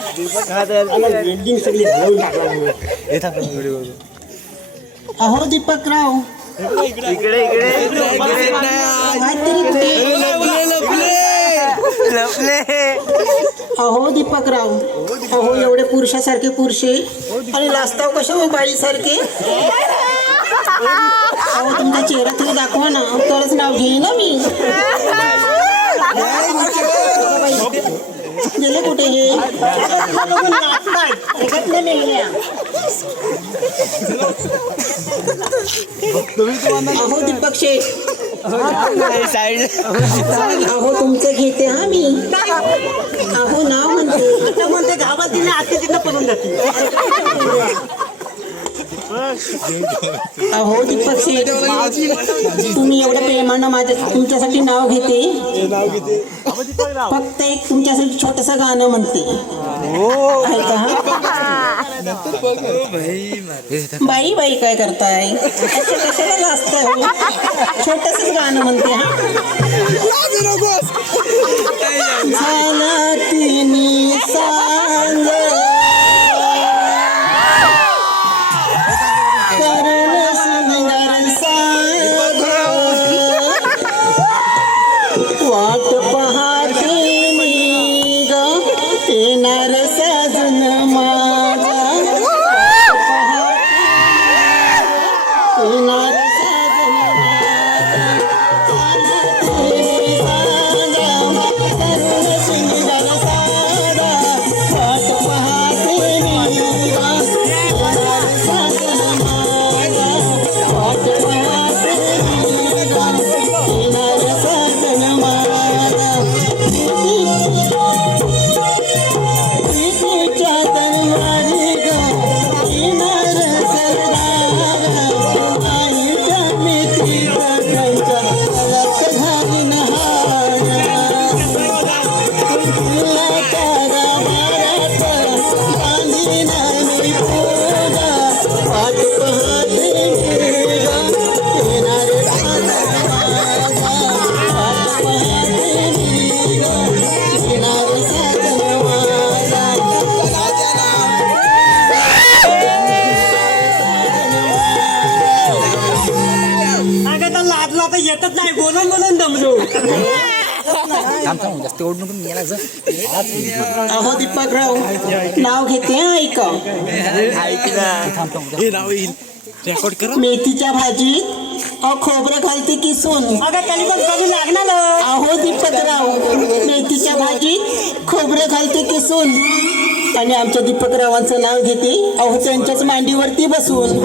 Building सगळी हलवून टाकला अहो दीपकराव इकडे इकडे अहो दीपक अहो दीपकराव अहो एवढे पुरुषासारखे पुरुष आणि लास्ताव कशा हो बाईसारखे? अहो तुमचा चेहरा तुम्ही दाखवा ना. तरच नाव घेईन ना मी. गेले कुठे हे अहो दीपक शेठ अहो तुमचं घेते हा मी अहो नाव म्हणते म्हणते गावात तिने आते तिथं पडून जाते अहो दीपक शेठ तुम्ही एवढ्या प्रेमानं माझ्या तुमच्यासाठी नाव घेते नाव घेते। फक्त एक तुमच्यासाठी छोटस गाणं म्हणते. हा. बाई बाई काय करताय? कशाला हो? छोटसच गाणं म्हणते हा? तर येतच नाही. बोलून बोलून दमलो. अहो दीपकराव नाव घेते हं, ऐका. मेथीच्या भाजीत अहो खोबरं घालते किसून अगं पण लागणार अहो दीपकराव मेथीच्या भाजीत खोबरं घालते किसून आणि आमच्या दीपकरावांचं नाव घेते अहो त्यांच्याच मांडीवरती बसून.